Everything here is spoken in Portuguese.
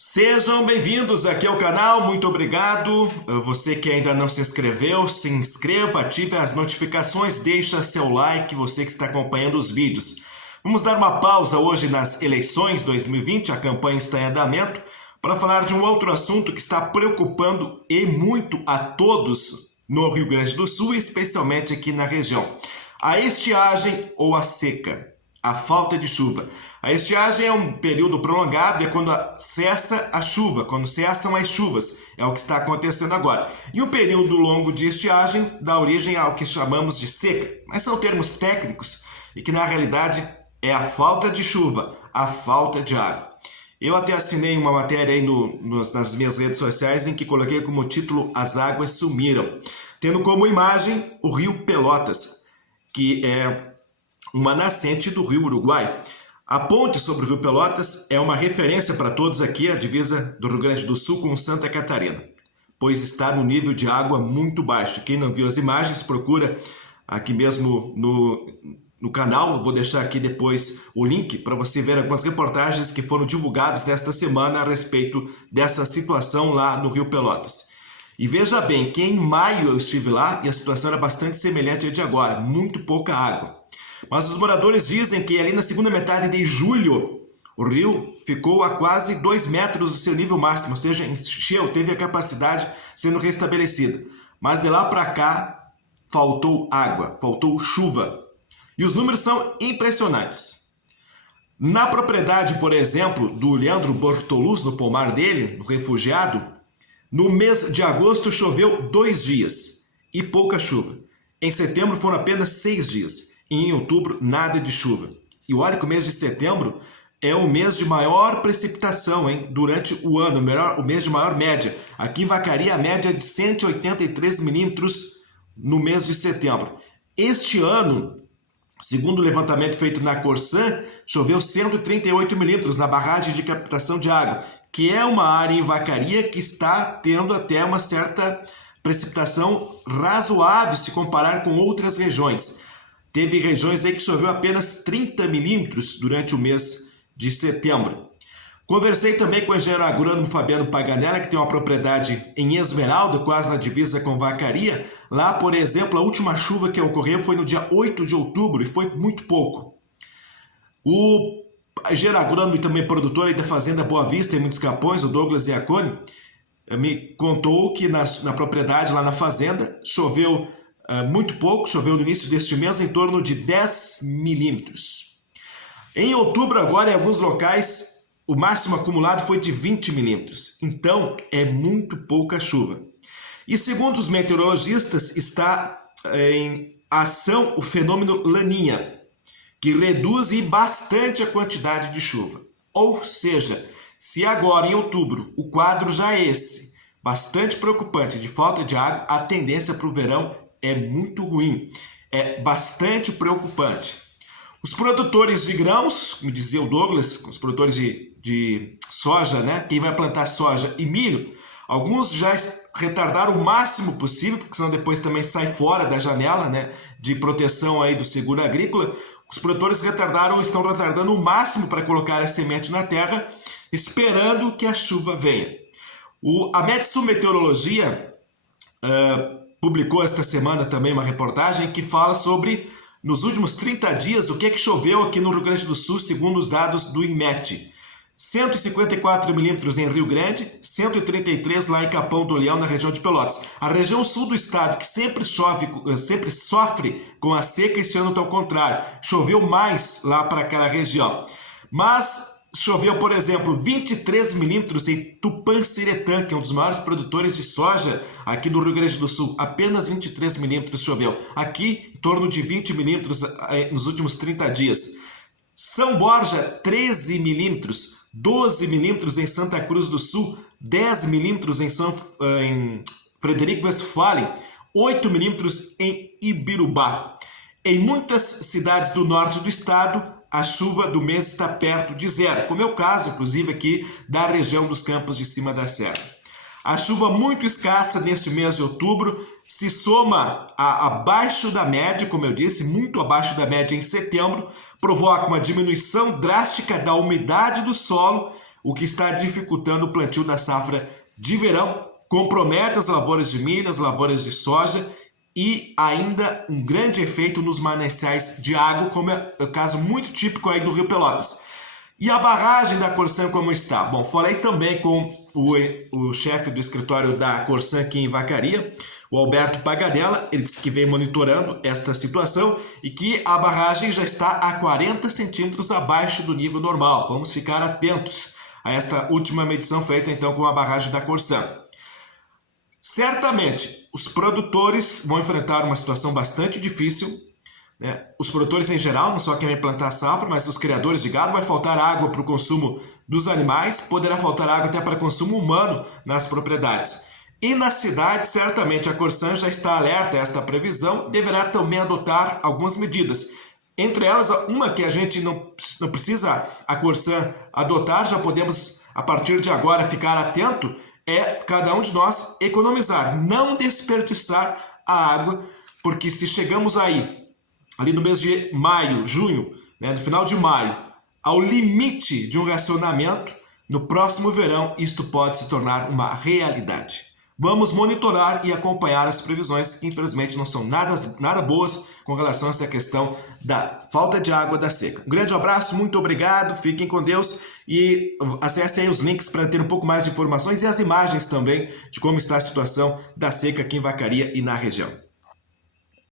Sejam bem-vindos aqui ao canal, muito obrigado. Você que ainda não se inscreveu, se inscreva, ative as notificações, deixa seu like, você que está acompanhando os vídeos. Vamos dar uma pausa hoje nas eleições 2020, a campanha está em andamento, para falar de um outro assunto que está preocupando e muito a todos no Rio Grande do Sul, especialmente aqui na região. A estiagem ou a seca, a falta de chuva. A estiagem é um período prolongado, é quando cessa a chuva, quando cessam as chuvas, é o que está acontecendo agora. E o período longo de estiagem dá origem ao que chamamos de seca, mas são termos técnicos e que na realidade é a falta de chuva, a falta de água. Eu até assinei uma matéria aí nas minhas redes sociais em que coloquei como título As Águas Sumiram, tendo como imagem o Rio Pelotas, que é uma nascente do Rio Uruguai. A ponte sobre o Rio Pelotas é uma referência para todos aqui, a divisa do Rio Grande do Sul com Santa Catarina, pois está no nível de água muito baixo. Quem não viu as imagens, procura aqui mesmo no canal. Vou deixar aqui depois o link para você ver algumas reportagens que foram divulgadas nesta semana a respeito dessa situação lá no Rio Pelotas. E veja bem, que em maio eu estive lá e a situação era bastante semelhante à de agora, muito pouca água. Mas os moradores dizem que ali na segunda metade de julho, o rio ficou a quase 2 metros do seu nível máximo, ou seja, encheu, teve a capacidade sendo restabelecida. Mas de lá para cá, faltou água, faltou chuva. E os números são impressionantes. Na propriedade, por exemplo, do Leandro Bortoluz, no pomar dele, no refugiado, no mês de agosto choveu 2 dias e pouca chuva. Em setembro foram apenas 6 dias. E em outubro, nada de chuva. E olha que o mês de setembro é o mês de maior precipitação, hein? Durante o ano, o mês de maior média. Aqui em Vacaria, a média é de 183 milímetros no mês de setembro. Este ano, segundo o levantamento feito na Corsan, choveu 138 milímetros na barragem de captação de água, que é uma área em Vacaria que está tendo até uma certa precipitação razoável se comparar com outras regiões. Teve regiões aí que choveu apenas 30 milímetros durante o mês de setembro. Conversei também com o engenheiro agrônomo Fabiano Paganella, que tem uma propriedade em Esmeralda, quase na divisa com Vacaria. Lá, por exemplo, a última chuva que ocorreu foi no dia 8 de outubro e foi muito pouco. O engenheiro agrônomo e também produtor aí da Fazenda Boa Vista, em Muitos Capões, o Douglas Iacone, me contou que na propriedade, lá na fazenda, choveu muito pouco, choveu no início deste mês em torno de 10 milímetros. Em outubro, agora, em alguns locais, o máximo acumulado foi de 20 milímetros. Então, é muito pouca chuva. E segundo os meteorologistas, está em ação o fenômeno Laninha, que reduz bastante a quantidade de chuva. Ou seja, se agora em outubro o quadro já é esse, bastante preocupante de falta de água, a tendência para o verão é muito ruim, é bastante preocupante. Os produtores de grãos, como dizia o Douglas, os produtores de soja, né? Quem vai plantar soja e milho, alguns já retardaram o máximo possível, porque senão depois também sai fora da janela, né, de proteção aí do seguro agrícola. Os produtprodutores estão retardando o máximo para colocar a semente na terra, esperando que a chuva venha. A Metsu Meteorologia publicou esta semana também uma reportagem que fala sobre, nos últimos 30 dias, o que é que choveu aqui no Rio Grande do Sul, segundo os dados do INMET. 154 milímetros em Rio Grande, 133 lá em Capão do Leão, na região de Pelotas. A região sul do estado, que sempre sofre com a seca, esse ano está ao contrário. Choveu mais lá para aquela região. Mas choveu, por exemplo, 23 milímetros em Tupanciretã, que é um dos maiores produtores de soja aqui do Rio Grande do Sul. Apenas 23 milímetros choveu. Aqui, em torno de 20 milímetros nos últimos 30 dias. São Borja, 13 milímetros. 12 milímetros em Santa Cruz do Sul. 10 milímetros em Frederico Westphalen. 8 milímetros em Ibirubá. Em muitas cidades do norte do estado, a chuva do mês está perto de zero, como é o caso, inclusive, aqui da região dos Campos de Cima da Serra. A chuva muito escassa neste mês de outubro se soma abaixo da média, como eu disse, muito abaixo da média em setembro, provoca uma diminuição drástica da umidade do solo, o que está dificultando o plantio da safra de verão, compromete as lavouras de milho, as lavouras de soja e ainda um grande efeito nos mananciais de água, como é o caso muito típico aí do Rio Pelotas. E a barragem da Corsan como está? Bom, falei também com o chefe do escritório da Corsan aqui em Vacaria, o Alberto Pagadella. Ele disse que vem monitorando esta situação e que a barragem já está a 40 centímetros abaixo do nível normal. Vamos ficar atentos a esta última medição feita então com a barragem da Corsan. Certamente, os produtores vão enfrentar uma situação bastante difícil, né? Os produtores em geral, não só quem vai plantar safra, mas os criadores de gado, vai faltar água para o consumo dos animais, poderá faltar água até para consumo humano nas propriedades. E na cidade, certamente, a Corsan já está alerta a esta previsão, deverá também adotar algumas medidas. Entre elas, uma que a gente não precisa a Corsan adotar, já podemos, a partir de agora, ficar atento, é cada um de nós economizar, não desperdiçar a água, porque se chegamos ali no mês de maio, junho, né, no final de maio, ao limite de um racionamento, no próximo verão isto pode se tornar uma realidade. Vamos monitorar e acompanhar as previsões, que infelizmente não são nada boas com relação a essa questão da falta de água, da seca. Um grande abraço, muito obrigado, fiquem com Deus e acessem aí os links para ter um pouco mais de informações e as imagens também de como está a situação da seca aqui em Vacaria e na região.